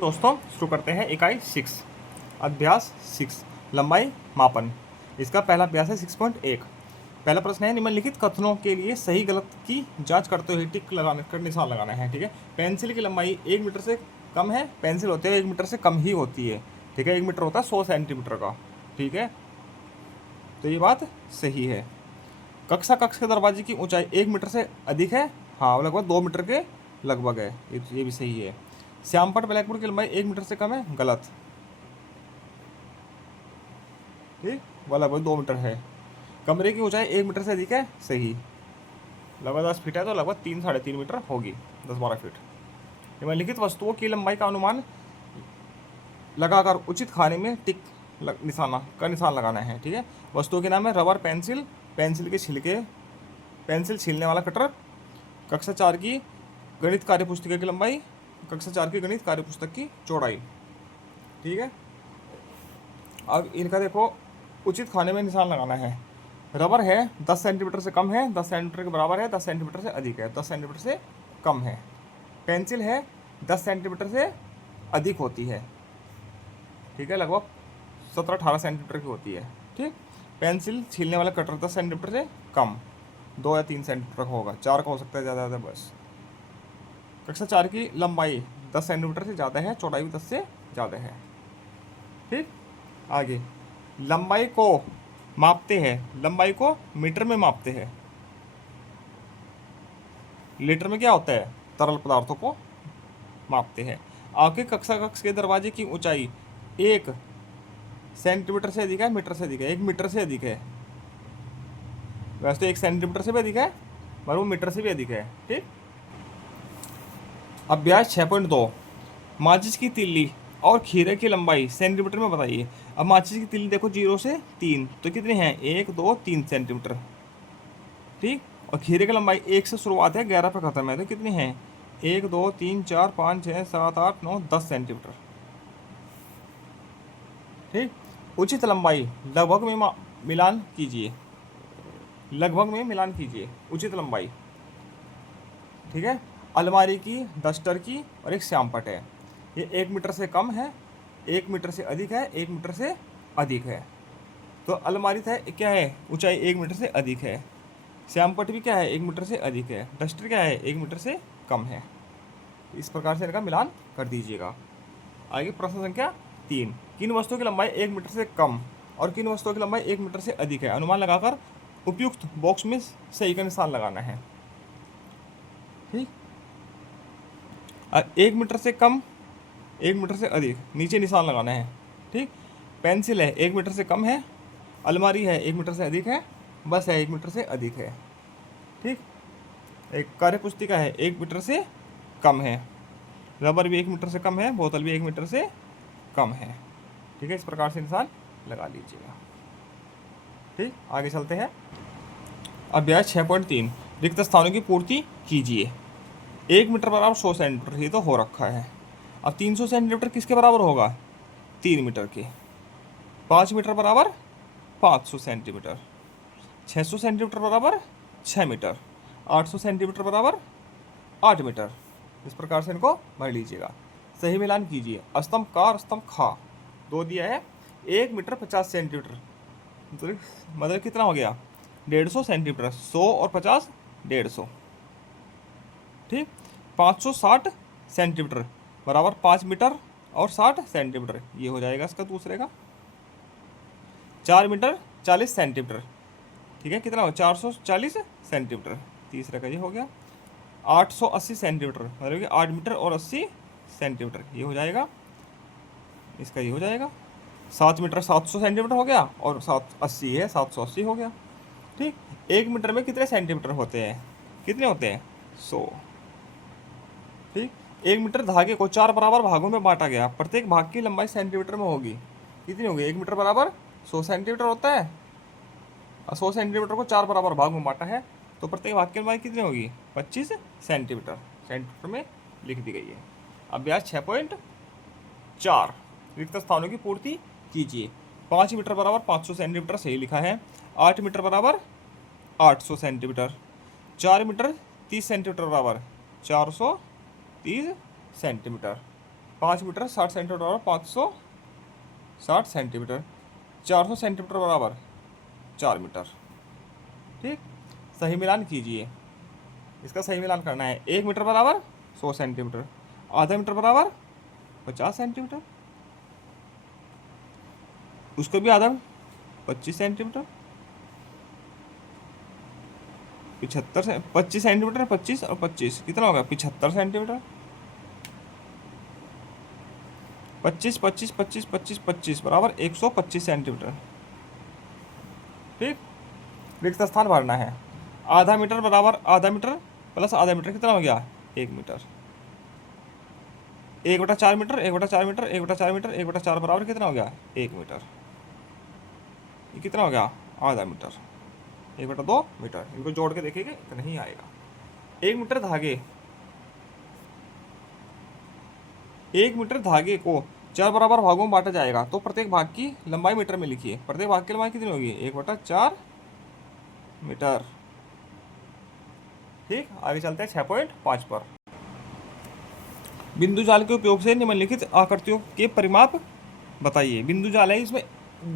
Morning दोस्तों, शुरू करते हैं इकाई 6 अभ्यास 6 लंबाई मापन। इसका पहला अभ्यास है 6.1। पहला प्रश्न है, निम्नलिखित कथनों के लिए सही गलत की जांच करते हुए टिक लगाने कर निशान लगाना है। ठीक है, पेंसिल की लंबाई 1 मीटर से कम है। पेंसिल होते हैं 1 मीटर से कम ही होती है। ठीक है, 1 मीटर होता है 100 सेंटीमीटर का। ठीक है, तो ये बात सही है। कक्षा कक्ष के दरवाजे की ऊंचाई 1 मीटर से अधिक है। हाँ, लगभग 2 मीटर के लगभग है। ये भी सही है। श्यामपट ब्लैकबोर्ड की लंबाई 1 मीटर से कम है। गलत। ठीक, वह लगभग 2 मीटर है। कमरे की ऊंचाई 1 मीटर से अधिक है। सही। लगभग 10 फीट है तो लगभग 3-3.5 मीटर होगी। 10-12 फीट। निम्नलिखित वस्तुओं की लंबाई का अनुमान लगाकर उचित खाने में टिक निशान लगाना है। ठीक है, वस्तुओं के नाम है रबर, पेंसिल, पेंसिल के छिलके, पेंसिल छीलने वाला कटर, कक्षा 4 की गणित कार्य पुस्तिका की लंबाई, कक्षा 4 की गणित कार्य पुस्तक की चौड़ाई। ठीक है, अब इनका देखो उचित खाने में निशान लगाना है। रबर है 10 सेंटीमीटर से कम है, 10 सेंटीमीटर के बराबर है, 10 सेंटीमीटर से अधिक है, 10 सेंटीमीटर से कम है। पेंसिल है 10 सेंटीमीटर से अधिक होती है। ठीक है, लगभग 17-18 सेंटीमीटर की होती है। ठीक, पेंसिल छीलने वाला कटर 10 सेंटीमीटर से कम, 2 या 3 सेंटीमीटर का होगा, 4 का हो सकता है ज़्यादा ज़्यादा बस। कक्षा 4 की लंबाई 10 सेंटीमीटर से ज़्यादा है, चौड़ाई भी 10 से ज़्यादा है। ठीक, आगे लंबाई को मापते हैं। लंबाई को मीटर में मापते हैं। लीटर में क्या होता है? तरल पदार्थों को मापते हैं। आपके कक्षा कक्ष के दरवाजे की ऊंचाई 1 सेंटीमीटर से अधिक है, मीटर से अधिक है? 1 मीटर से अधिक है। वैसे तो 1 सेंटीमीटर से भी अधिक है, पर वो मीटर से भी अधिक है। ठीक, अभ्यास 6.2 माचिस की तीली और खीरे की लंबाई सेंटीमीटर में बताइए। अब माचिस की तीली देखो 0 से 3 तो कितने हैं? 1, 2, 3 सेंटीमीटर। ठीक, और खीरे की लंबाई 1 से शुरुआत है, 11 पे खत्म है, तो कितने हैं? 1, 2, 3, 4, 5, 6, 7, 8, 9, 10 सेंटीमीटर। ठीक, उचित लंबाई लगभग में मिलान कीजिए। लगभग में मिलान कीजिए उचित लंबाई। ठीक है, अलमारी की, डस्टर की और एक श्यामपट है। ये 1 मीटर से कम है, 1 मीटर से अधिक है, 1 मीटर से अधिक है। तो अलमारी था क्या है? ऊंचाई 1 मीटर से अधिक है। श्यामपट भी क्या है? 1 मीटर से अधिक है। डस्टर क्या है? 1 मीटर से कम है। इस प्रकार से इनका मिलान कर दीजिएगा। आगे प्रश्न संख्या 3, किन वस्तुओं की लंबाई 1 मीटर से कम और किन वस्तुओं की लंबाई 1 मीटर से अधिक है? अनुमान लगाकर उपयुक्त बॉक्स में सही का निशान लगाना है। ठीक, 1 मीटर से कम, 1 मीटर से अधिक, नीचे निशान लगाना है। ठीक, पेंसिल है 1 मीटर से कम है, अलमारी है 1 मीटर से अधिक है, बस है 1 मीटर से अधिक है। ठीक, एक कार्य पुस्तिका है 1 मीटर से कम है, रबर भी 1 मीटर से कम है, बोतल भी 1 मीटर से कम है। ठीक है, इस प्रकार से निशान लगा लीजिएगा। ठीक, आगे चलते हैं। अभ्यास 6.3 रिक्त स्थानों की पूर्ति कीजिए। 1 मीटर बराबर 100 सेंटीमीटर, ये तो हो रखा है। अब 300 सेंटीमीटर किसके बराबर होगा? 3 मीटर के। 5 मीटर बराबर 500 सेंटीमीटर, 600 सेंटीमीटर बराबर 6 मीटर, 800 सेंटीमीटर बराबर 8 मीटर। इस प्रकार से इनको भर लीजिएगा। सही मिलान कीजिए। स्तंभ का और स्तंभ खा 2 दिया है। 1 मीटर 50 सेंटीमीटर मतलब कितना हो गया? 150 सेंटीमीटर। 100 और 50 150। ठीक, 560 सेंटीमीटर बराबर 5 मीटर और 60 सेंटीमीटर, ये हो जाएगा इसका दूसरे का। 4 मीटर 40 सेंटीमीटर। ठीक है, कितना हो? 440 सेंटीमीटर, तीसरे का ये हो गया। 880 सेंटीमीटर मतलब कि 8 मीटर और 80 सेंटीमीटर, ये हो जाएगा। इसका ये हो जाएगा। 7 मीटर 700 सेंटीमीटर हो गया और 780 है, 780 हो गया। ठीक, 1 मीटर में कितने सेंटीमीटर होते हैं? कितने होते हैं? 100। ठीक, 1 मीटर धागे को 4 बराबर भागों में बांटा गया। प्रत्येक भाग की लंबाई सेंटीमीटर में होगी। कितनी होगी? 1 मीटर बराबर 100 सेंटीमीटर होता है और 100 सेंटीमीटर को 4 बराबर भाग में बांटा है, तो प्रत्येक भाग की लंबाई कितनी होगी? 25 सेंटीमीटर। सेंटीमीटर में लिख दी गई है। अभ्यास 6.4 रिक्त स्थानों की पूर्ति कीजिए। 5 मीटर बराबर 500 सेंटीमीटर सही लिखा है। 8 मीटर बराबर 800 सेंटीमीटर। 4 मीटर 30 सेंटीमीटर बराबर 430 सेंटीमीटर। 5 मीटर 60 सेंटीमीटर बराबर 560 सेंटीमीटर। 400 सेंटीमीटर बराबर 4 मीटर। ठीक, सही मिलान कीजिए। इसका सही मिलान करना है। 1 मीटर बराबर 100 सेंटीमीटर, आधा मीटर बराबर 50 सेंटीमीटर, उसको भी आधा 25 सेंटीमीटर, 75 से 25 सेंटीमीटर, 25 और 25 कितना होगा 75 सेंटीमीटर। 25 25 25 25 25 बराबर 125 सेंटीमीटर। ठीक, रिक्त स्थान भरना है। आधा मीटर बराबर आधा मीटर प्लस आधा मीटर कितना हो गया 1 मीटर। 1/4 मीटर, 1/4 मीटर, 1/4 मीटर, 1/4 बराबर कितना हो गया 1 मीटर। ये कितना हो गया आधा मीटर। 1/2 मीटर। इनको जोड़ के देखेंगे इतना ही आएगा। 1 मीटर धागे, 1 मीटर धागे को 4 बराबर भागों में बांटा जाएगा तो प्रत्येक भाग की लंबाई मीटर में लिखिए। प्रत्येक भाग की लंबाई कितनी होगी 1/4 मीटर। ठीक, आगे चलते हैं 6.5 पर। बिंदु जाल के उपयोग से निम्नलिखित आकृतियों के परिमाप बताइए। बिंदु जाल है, इसमें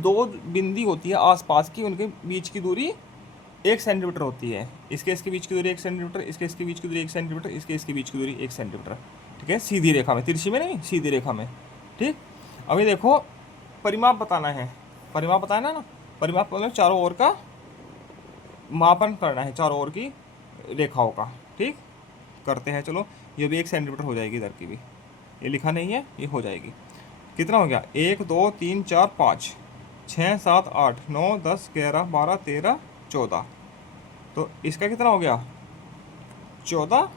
2 बिंदी होती है आसपास की, उनके बीच की दूरी 1 सेंटीमीटर होती है। इसके बीच की दूरी 1 सेंटीमीटर, इसके बीच की दूरी 1 सेंटीमीटर, इसके बीच की दूरी 1 सेंटीमीटर। ठीक है, सीधी रेखा में, तिरछी में नहीं, सीधी रेखा में। ठीक, अभी देखो परिमाप बताना है। परिमाप बताना ना, परिमाप मतलब चारों ओर का मापन करना है, चारों ओर की रेखाओं का। ठीक, करते हैं। चलो, ये भी 1 सेंटीमीटर हो जाएगी, इधर की भी ये लिखा नहीं है, ये हो जाएगी। कितना हो गया 1 2 3 4 5 6 7 8 9 10 11 12 13 14। तो इसका कितना हो गया 14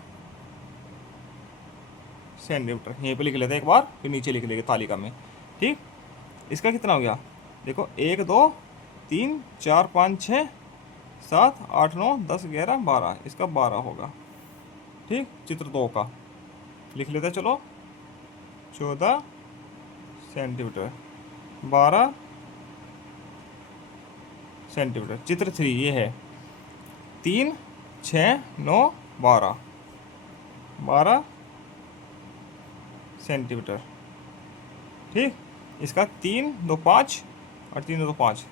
सेंटीमीटर। यहीं पे लिख लेते हैं एक बार, फिर नीचे लिख लेंगे तालिका में। ठीक, इसका कितना हो गया देखो 1 2 3 4 5 6 7 8 9 10 11 12, इसका 12 होगा। ठीक, चित्र 2 का लिख लेते हैं। चलो, 14 सेंटीमीटर, 12 सेंटीमीटर। चित्र 3 ये है 3 6 9 12, 12 सेंटीमीटर। ठीक, इसका 3 2 5 और 3 2 5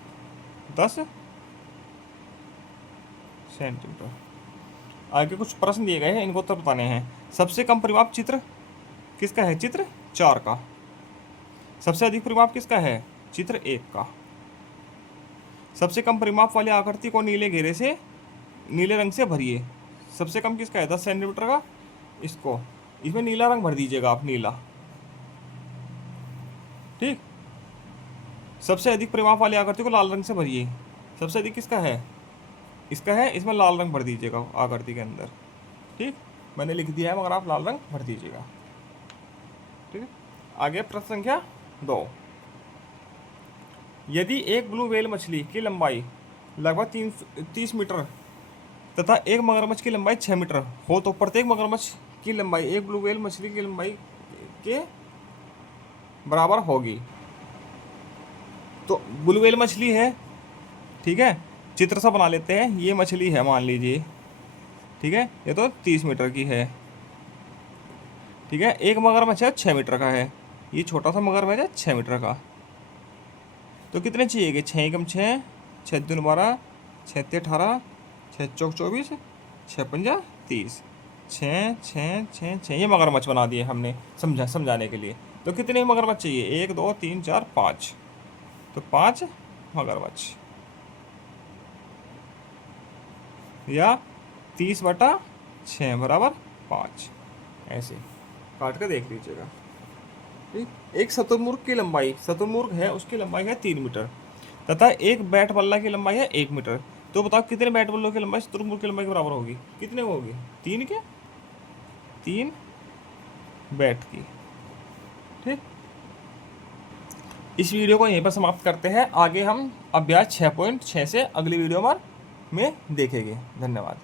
10 सेंटीमीटर। आगे कुछ प्रश्न दिए गए हैं, इनको उत्तर बताने हैं। सबसे कम परिमाप चित्र किसका है चित्र 4 का। सबसे अधिक परिमाप किसका है चित्र 1 का। सबसे कम परिमाप वाली आकृति को नीले घेरे से नीले रंग से भरिए। सबसे कम किसका है 10 सेंटीमीटर का। इसको इसमें नीला रंग भर दीजिएगा आप, नीला। ठीक, सबसे अधिक परिमाप वाली आकृति को लाल रंग से भरिए। सबसे अधिक किसका है इसका है, इसमें लाल रंग भर दीजिएगा आकृति के अंदर। ठीक, मैंने लिख दिया है मगर आप लाल रंग भर दीजिएगा। ठीक है, आगे प्रश्न संख्या 2। यदि एक ब्लू व्हेल मछली की लंबाई लगभग 30 मीटर तथा एक मगरमच्छ की लंबाई 6 मीटर हो तो प्रत्येक मगरमच्छ की लंबाई एक ब्लू व्हेल मछली की लंबाई के बराबर होगी। तो ब्लू व्हेल मछली है, ठीक है, चित्र सा बना लेते हैं। ये मछली है मान लीजिए, ठीक है, ये तो 30 मीटर की है। ठीक है, एक मगरमच्छ है 6 मीटर का है, ये छोटा सा मगरमच्छ है 6 मीटर का। तो कितने चाहिए 6 कम 6 6 दूनी 12 6 ते 18 6 चौक 24 6 पंजा 30 6 6 6 6। ये मगरमच्छ बना दिए हमने समझाने के लिए। तो कितने मगरमच्छ चाहिए 1 2 3 4 5। तो 5 मगरमच्छ या 30/6 बराबर 5। ऐसे काट कर देख लीजिएगा। ठीक, एक शतुरमुर्ग की लंबाई, शतुरमुर्ग है उसकी लंबाई है 3 मीटर तथा एक बैट बल्ला की लंबाई है 1 मीटर। तो बताओ कितने बैट बल्लों की लंबाई शतुरमुर्ग की लंबाई के बराबर होगी। कितने होगी 3 के 3 बैट की। ठीक, इस वीडियो को यहीं पर समाप्त करते हैं। आगे हम अभ्यास 6.6 से अगली वीडियो में देखेंगे। धन्यवाद।